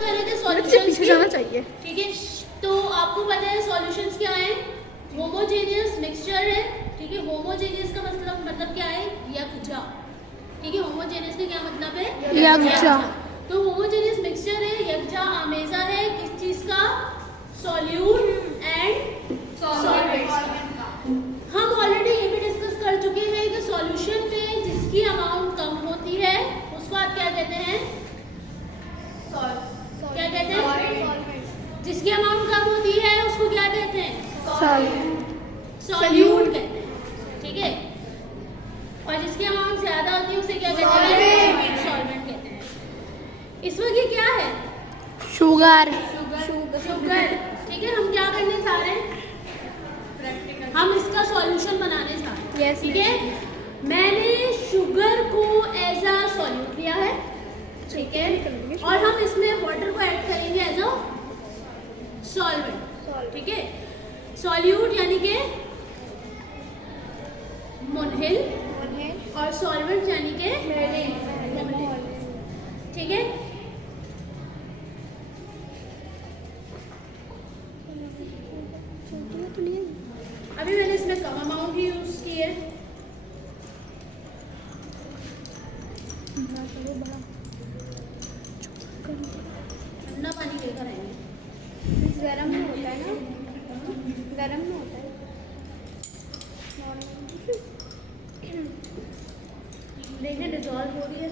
पीछे जाना चाहिए। ठीक है, तो आपको पता है सॉल्यूशंस क्या है? होमोजेनियस मिक्सचर है। ठीक है, होमोजेनियस का मतलब क्या है? यकजा। ठीक है, होमोजेनियस का क्या मतलब है? यकजा। तो होमोजेनियस मिक्सचर है, यकजा आमेजा है किस चीज का? Solute and solvent. हम ऑलरेडी ये भी डिस्कस कर चुके हैं कि सॉल्यूशन में जिसकी अमाउंट कम होती है उसको आप क्या कहते हैं? क्या कहते हैं? जिसकी अमाउंट कम होती है उसको क्या कहते हैं? सॉल्यूट कहते हैं। ठीक है, और जिसकी अमाउंट ज्यादा होती है उसे क्या कहते हैं? सॉल्वेंट कहते हैं। इस वक्त ये क्या है? शुगर। ठीक है, हम क्या करने जा रहे हैं? हम इसका सॉल्यूशन बनाने जा रहे हैं। ठीक है, मैंने शुगर को एज अ सॉल्यूट लिया है। ठीक है, और हम इसमें वाटर को ऐड करेंगे एज अ सॉल्वेंट। ठीक है, सॉल्यूट यानी कि मुनहिल और सॉल्वेंट यानी कि मुनहिल। ठीक है, अभी मैंने इसमें कम अमाउंट ही यूज की है। ठंडा पानी लेकर आएंगे। गरम में होता है ना, गरम में होता है। देखें डिजॉल्व हो रही है।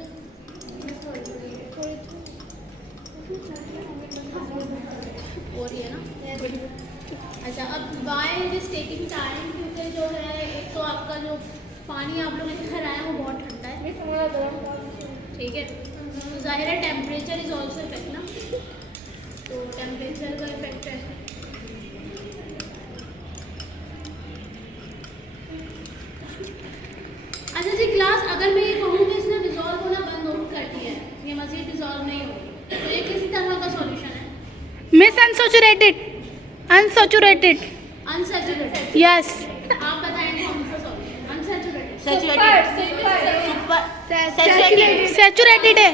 हो रही है ना? अच्छा, अब why it is taking time, क्योंकि जो है एक तो आपका जो पानी आप लोग लेकर आए हैं वो बहुत ठंडा है। ठीक है, तो जाहिर है टेम्परेचर इज ऑल्सो इफेक्ट ना, तो टेम्परेचर का इफेक्ट है। अच्छा जी क्लास, अगर मैं ये कहूँ कि इसने डिजॉल्व होना बंद कर दिया है, ये मज़ीद डिजॉल्व नहीं होगी, तो ये किस तरह का सॉल्यूशन है? Miss unsaturated. Unsaturated. Unsaturated. Yes. आप बताएं कौन सा सॉल्यूशन? अनसैचुरेटेड। सैचुरेटेड है।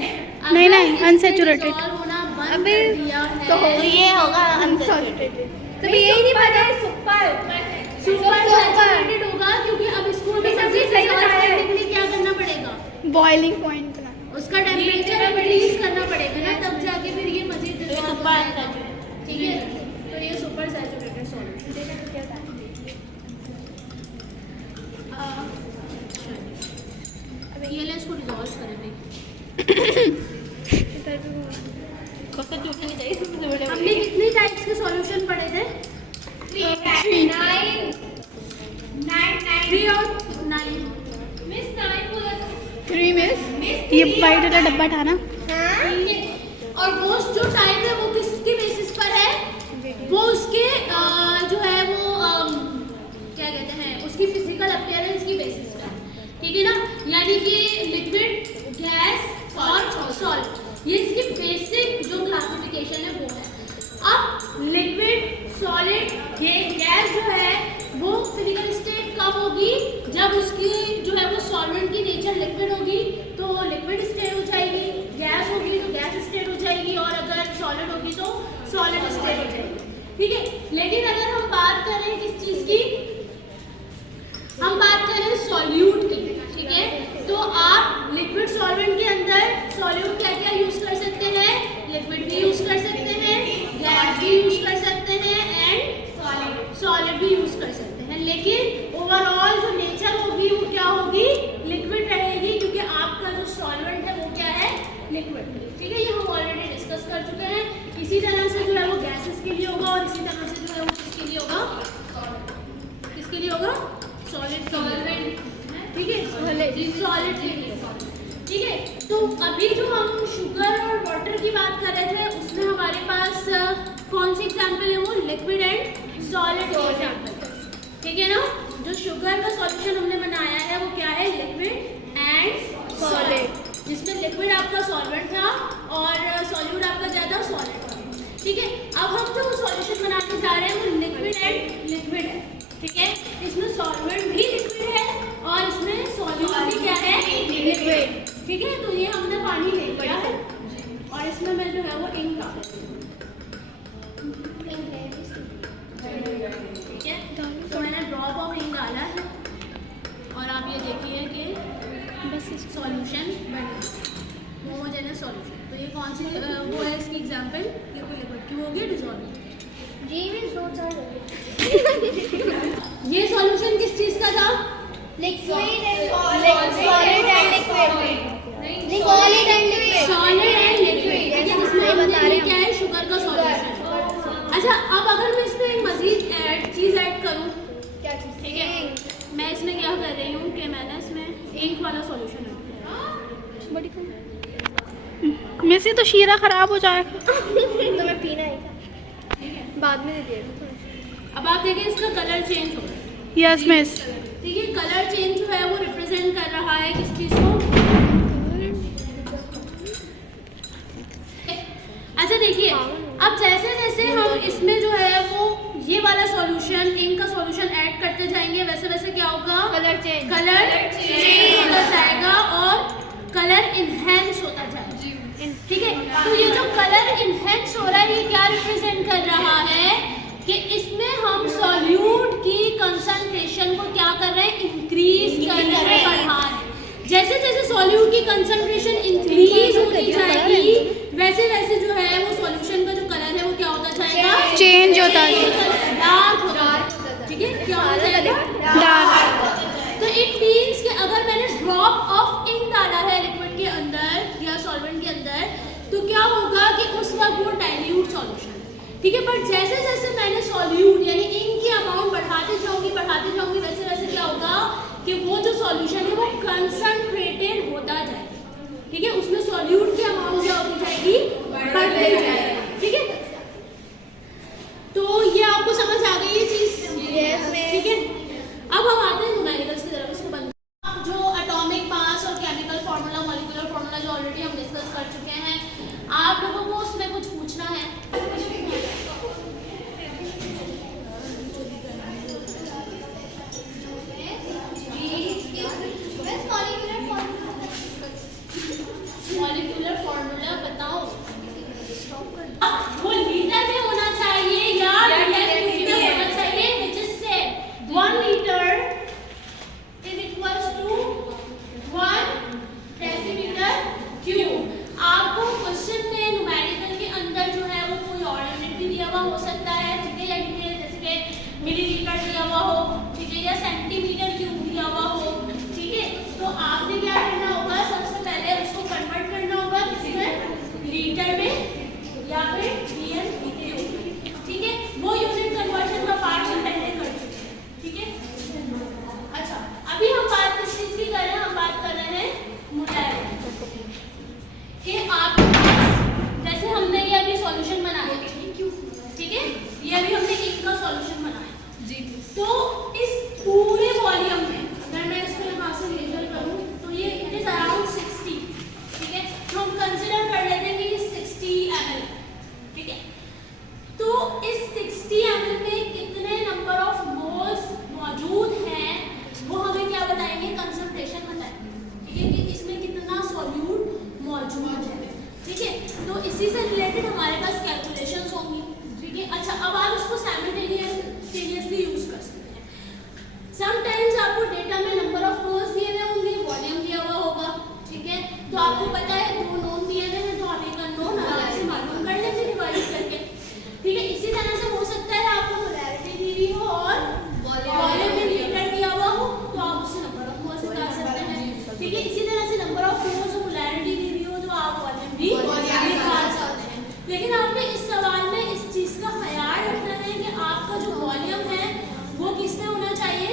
नहीं अनसैचुरेटेड। होना बंद कर दिया है तो ये होगा अनसैचुरेटेड। तो यही नहीं पता है सुपर सैचुरेटेड होगा, क्योंकि अब इसको हमें सबसे डिजॉल्व करने के लिए क्या करना पड़ेगा? बॉइलिंग पॉइंट बनाना। उसका टेम्परेचर इंक्रीज करना पड़ेगा ना, तब जाके फिर ये मजीद डिजॉल्व होगा। ठीक है, तो ये सुपर सैचुरेटेड सॉल्यूशन। अब ये ले इसको डिजॉल्व करेंगे। हमने कितने टाइप्स के सॉल्यूशन पढ़े थे? 3 और 9। मिस 9 बोला था। 3 मिस ये वाइट वाला डब्बा था ना। और वो जो टाइप है वो किसके बेसिस पर है? वो उसके जो है वो क्या कहते हैं, उसकी फिजिकल अपीयरेंस की बेसिस पर। ठीक है ना, यानी कि लिक्विड, गैस और सॉल्ट, ये इसकी बेसिक जो क्लासिफिकेशन है वो है। अब लिक्विड, सॉलिड, गैस जो है वो फिजिकल स्टेट कब होगी? जब उसकी जो है वो सॉल्वेंट की नेचर लिक्विड होगी तो लिक्विड स्टेट हो जाएगी, गैस होगी तो गैस स्टेट हो जाएगी, और अगर सॉलिड होगी तो सॉलिड स्टेट हो जाएगी। ठीक है, लेकिन अगर हम बात करें किस चीज की? हम बात करें सॉल्यूट की। ठीक है, तो आप लिक्विड सॉल्वेंट के अंदर सॉल्यूट क्या क्या यूज कर सकते हैं? लिक्विड भी यूज कर सकते हैं, गैस भी यूज कर सकते हैं एंड सॉलिड भी यूज कर सकते हैं, लेकिन ओवरऑल जो नेचर होगी वो क्या होगी? लिक्विड रहेगी, क्योंकि आपका जो सॉल्वेंट है वो क्या है? लिक्विड। ठीक है, ये हम ऑलरेडी डिस्कस कर चुके हैं। इसी तरह से जो है वो गैसेस के लिए होगा, और इसी तरह से जो है वो किसके लिए होगा? किसके लिए होगा? Solid solvent. ठीक है, सॉलिड के लिए। ठीक है, तो अभी जो हम शुगर और वाटर की बात कर रहे थे उसमें हमारे पास कौन सी एग्जाम्पल है? वो लिक्विड एंड सॉलिड की एग्जाम्पल। ठीक है ना, जो शुगर का सॉल्यूशन हमने बनाया है वो क्या है? लिक्विड एंड सॉलिड, जिसमें लिक्विड आपका सॉल्वेंट था और सॉल्यूट आपका क्या था? सॉलिड था। ठीक है, अब हम जो सॉल्यूशन बनाने जा रहे हैं वो लिक्विड एंड लिक्विड है। ठीक है, इसमें सॉल्वेंट भी लिक्विड है और इसमें सॉल्यूट भी क्या है? लिक्विड। ठीक है, तो ये हमने पानी ले लिया है और और इसमें मैं जो है वो इंक डाल ठीक है। तो मैंने ड्रॉप ऑफ इंक डाला है और आप ये देखिए कि बस सॉल्यूशन बन गया, होमोजेनस सॉल्यूशन। तो ये कौन सी वो है इसकी एग्जांपल, ये कोई लिक्विड की होगी डिसॉल्व। ये सॉल्यूशन किस चीज़ का था? Liquid solid and liquid solid and liquid solid and liquid. ठीक है, इसमें बता रहे क्या है, शुगर का सॉल्यूशन। अच्छा, अब अगर मैं इसमें एक मजीद चीज़ ऐड करूँ, क्या चीज़? ठीक है, मैं इसमें क्या कर रही हूँ कि मैंने इसमें इंक वाला सॉल्यूशन ऐड किया। बड़ी में से तो शीरा खराब हो जाएगा। तो मैं पीना है ठीक है, बाद में दे दिया। अब आप देखिए इसका कलर चेंज हो रहा है। Yes miss. ठीक है, कलर चेंज जो है वो रिप्रेजेंट कर रहा है किस चीज़ को? अच्छा देखिए, अब जैसे जैसे हम इसमें जो है वो ये वाला सॉल्यूशन, इंक का सॉल्यूशन ऐड करते जाएंगे, वैसे वैसे क्या होगा? कलर चेंज होता जाएगा और कलर इनहेंस होता जाएगा। ठीक है, तो ये जो कलर इनहेंस हो रहा है ये क्या रिप्रेजेंट कर रहा है कि इसमें हम सॉल्यूट की कंसंट्रेशन को क्या कर रहे हैं? इंक्रीज कर रहे हैं, बढ़ा रहे हैं। जैसे जैसे सॉल्यूट की कंसंट्रेशन इंक्रीज होती जाएगी वैसे वैसे जो है वो सॉल्यूशन का जो कलर है वो क्या होता जाएगा? चेंज होता है, डार्क होता है। ठीक है, क्या होता जाएगा? डार्क। तो इट मीन्स कि अगर मैंने ड्रॉप ऑफ इंक डाला है लिक्विड के अंदर या सॉल्वेंट के अंदर तो क्या होगा कि उस वक्त वो डाइल्यूट सॉल्यूशन है। ठीक है, बट जैसे जैसे मैंने सॉल्यूट यानी इंक की अमाउंट बढ़ाते जाऊंगी वैसे वैसे क्या होगा कि वो जो सॉल्यूशन है वो कंसंट्रेटेड होता जाएगा। ठीक है, उसमें सॉल्यूट की अमाउंट क्या होती जाएगी? बढ़ती जाएगी। ठीक है, तो ये आपको समझ आ गई ये चीज? ठीक है, अब हम आते हैं न्यूमेरिकल्स की तरफ। इसको बंद जो एटॉमिक मास और केमिकल फार्मूला, मॉलिक्यूलर फार्मूला जो ऑलरेडी हम डिस्कस कर चुके हैं, आप लोगों को उसमें कुछ पूछना है? मॉलिक्यूलर फार्मूला बताओ। वो लीटर में होना चाहिए या लीटर में होना चाहिए, which is said 1 liter is equals to 1 decimetre cube. आपको क्वेश्चन में न्यूमेरिकल के अंदर जो है वो कोई और यूनिट भी दिया हुआ हो सकता है। ठीक है, या डिटेल जैसे कि मिलीलीटर दिया हुआ हो, ठीक है, या सेंटीमीटर क्यूब दिया हुआ हो। ठीक है, तो आपने क्या करना होगा, सबसे पहले उसको कन्वर्ट करना होगा किसमें? लीटर में या फिर pm क्यूब। ठीक है, वो यूनिट कन्वर्जन का पार्ट हम पहले कर चुके हैं। ठीक है, अच्छा अभी हम बात किस चीज की कर रहे हैं? हम बात कर रहे हैं मोलैरिटी कि आप जैसे हमने ये अभी सॉल्यूशन बनाया। ठीक है, ये अभी हमने इंक का सॉल्यूशन बनाया जी। तो इस पूरे वॉल्यूम में अगर मैं इसको यहाँ से मेजर करूँ तो ये इट इज अराउंड 60। ठीक है, तो हम कंसिडर कर लेते हैं कि ये 60 ml। ठीक है, तो इस 60 ml में कितने नंबर ऑफ मोल्स मौजूद हैं वो हमें क्या बताएंगे? कंसंट्रेशन बताएंगे। ठीक है, कि इसमें कितना सॉल्यूट मौजूद है। ठीक है, तो इसी से रिलेटेड हमारे पास कैलकुलेशंस होंगी। ठीक है, अच्छा अब आप उसको साइमल्टेनियसली यूज कर सकते हैं। समटाइम्स आपको डेटा में नंबर ऑफ मोल्स दिए हुए होंगे, वॉल्यूम दिया हुआ होगा। ठीक है, तो आपको पता है 2 नोन दिए हुए हैं, तो आप एक अननोन अलग से मालूम कर लेंगे डिवाइड करके। ठीक है, इसी तरह से हो सकता है आपको मोलैरिटी दी हुई हो और वॉल्यूम में लीटर दिया हुआ हो, तो आप उससे नंबर ऑफ मोल्स निकाल सकते हैं। ठीक है, इसी तरह से नंबर ऑफ मोल्स और मोलैरिटी दी हुई हो तो आप वॉल्यूम भी निकाल सकते हैं। लेकिन आपने इस सवाल में इस चीज का ख्याल रखना है कि आपका जो वॉल्यूम है वो किसमें होना चाहिए?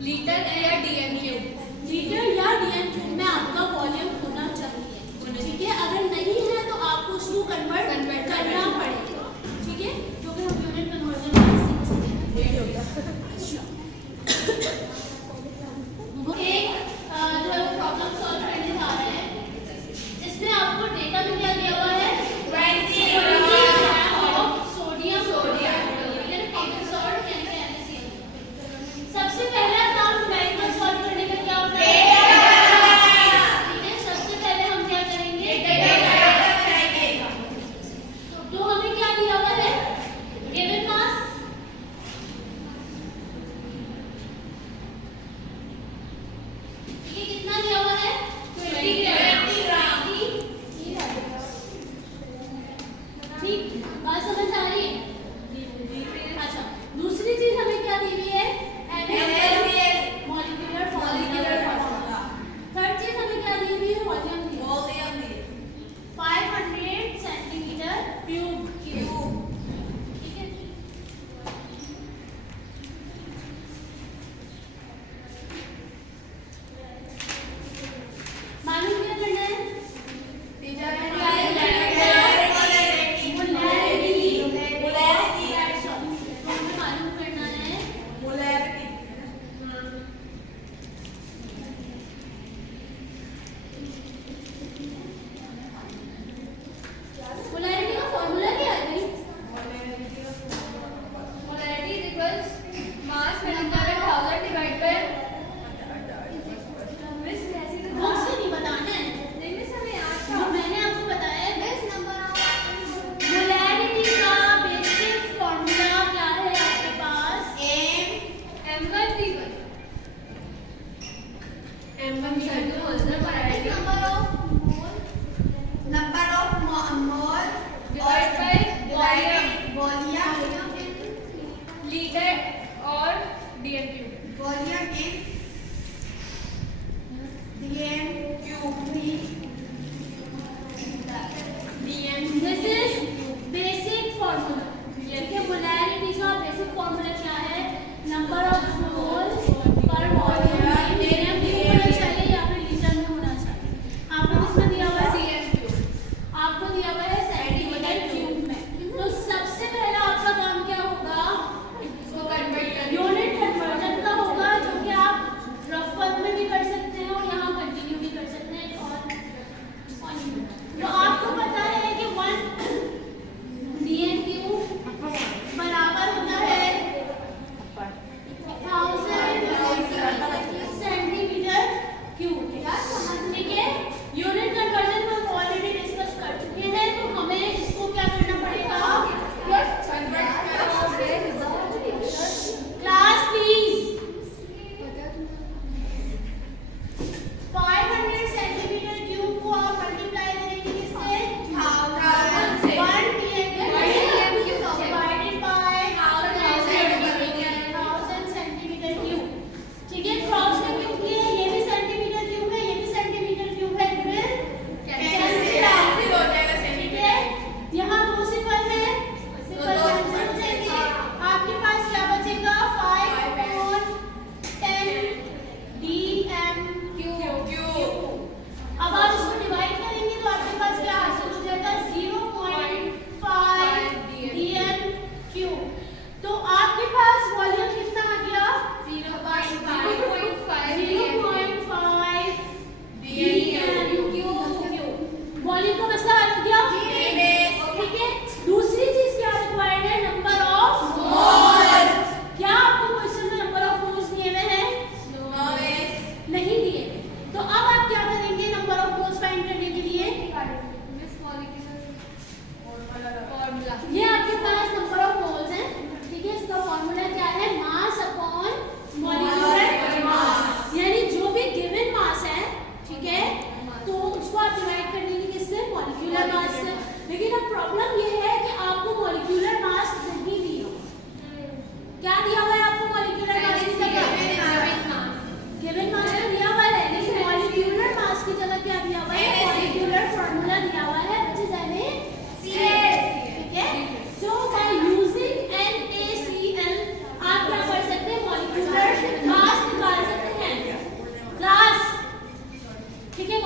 लीटर या डीएम क्यूब। लीटर या डीएम क्यूब में आपका वॉल्यूम होना चाहिए। ठीक है, अगर नहीं है तो आपको उसको कन्वर्ट करना पड़ेगा। ठीक है, जो कि हम यूनिट कन्वर्जन में एक प्रॉब्लम सॉल्व करने जा रहे हैं। इसमें आपको डेटा में क्या दिया हुआ है? सबसे पहला काम न्यूमेरिकल सॉल्व करने का क्या होता है?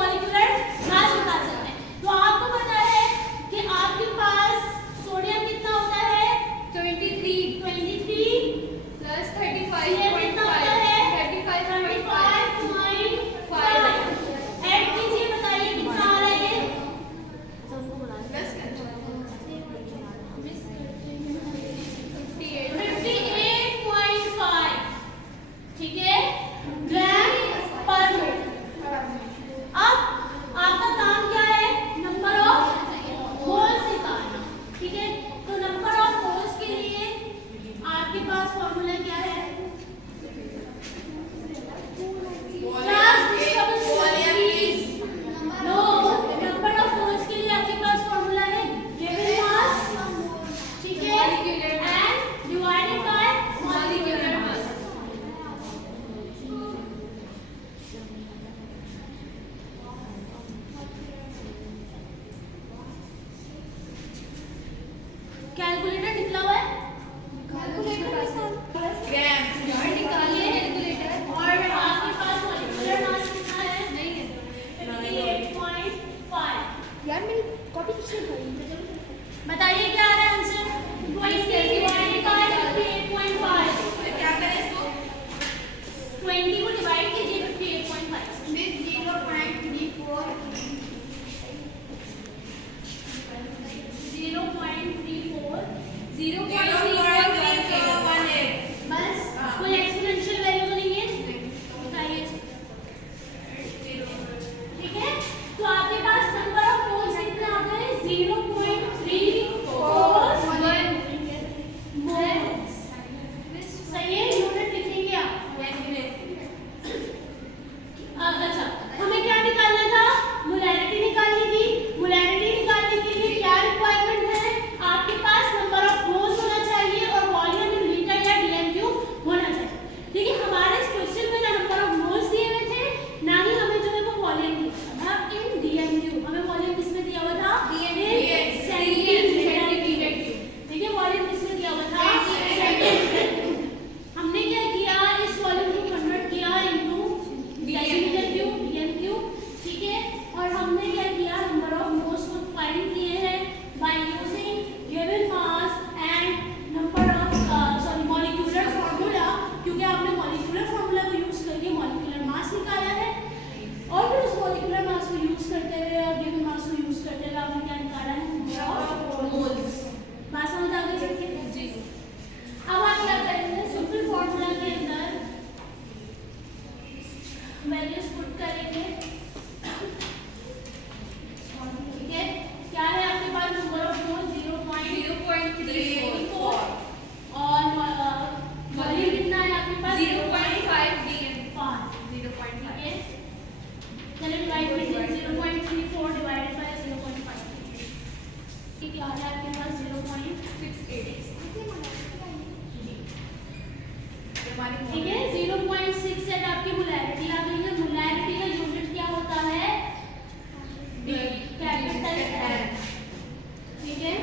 मॉलिक्यूलर मास निकाल सकते हैं। तो आपको पता है कि आपके पास सोडियम कितना होता है 23 प्लस 35.5 कितना होता है 35.5 ऐड कीजिए, बताइए कितना आ रहा है ये 58.5, ठीक है, ग्राम पर मोल। अब आपका काम क्या है, नंबर ऑफ मोल्स निकालना, ठीक है। तो नंबर ऑफ मोल्स के लिए आपके पास फॉर्मूला क्या है, नो, नंबर ऑफ मोल्स के लिए आपके पास फॉर्मूला है गिवन मास, ठीक है, and divided by molecular mass. Calculator निकला हुआ है, निकालिए और आपके पास मॉलिक्यूलर मास कितना है, 58.5। यार मेरी कॉपी किसने भरी? बताइए क्या आ रहा है आंसर, 20 डिवाइडेड बाय 58.5। क्या करें इसको? 20 को डिवाइड कीजिए 58.5 से। 0.34 बस, कोई एक्सपोनेंशियल वैल्यू तो नहीं है, बताइए, ठीक है। तो आपके पास नंबर ऑफ मोल्स कितने आ गए, 0.34 मोल्स, सही है, यूनिट लिखेंगे आप। अच्छा, हमें क्या निकालना था, मोलैरिटी निकालनी थी। मोलैरिटी निकालने के लिए क्या रिक्वायरमेंट है, आपके पास नंबर ऑफ मोल्स होना चाहिए और वॉल्यूम इन लीटर या डीएमक्यू होना चाहिए, ठीक है। हमारे इस क्वेश्चन में ना नंबर ऑफ मोल्स दिए हुए थे, ना ही हमें जो है वो वॉल्यूम दिया था इन डीएमक्यू। हमें वॉल्यूम किसमें दिया हुआ था, सेंटीमीटर क्यूब, ठीक है, वॉल्यूम किसमें दिया हुआ था, सेंटीमीटर क्यूब। हमने क्या किया, इस वॉल्यूम को कन्वर्ट किया into decimetre cube, DM cube, ठीक है। और हमने क्या किया, नंबर ऑफ मोल्स को फाइंड किए हैं by using given mass and number of molecular formula, क्योंकि आपने मॉलिक्यूलर फार्मूला को यूज करके मॉलिक्यूलर मास निकाला है और फिर उस मॉलिक्यूलर मास को यूज करते हुए और गिवन मास को यूज करते हुए आपने क्या निकाला है, नंबर ऑफ मोल्स। बात समझ आ गई सबके? जी। अब आप क्या करेंगे, सिंपल फार्मूला के अंदर वैल्यूज पुट करेंगे, ठीक है। क्या है आपके पास, नंबर ऑफ मोल्स 0.34 और वॉल्यूम कितना है आपके पास, 0.5 ठीक है। चलिए डिवाइड कीजिए, 0.34 डिवाइडेड बाय 0.5, ठीक है, आ रहा है आपके पास 0.68, ठीक है। 0.68 आपकी मोलैरिटी आ गई है। मोलैरिटी का यूनिट क्या होता है, कैपिटल एम, ठीक है।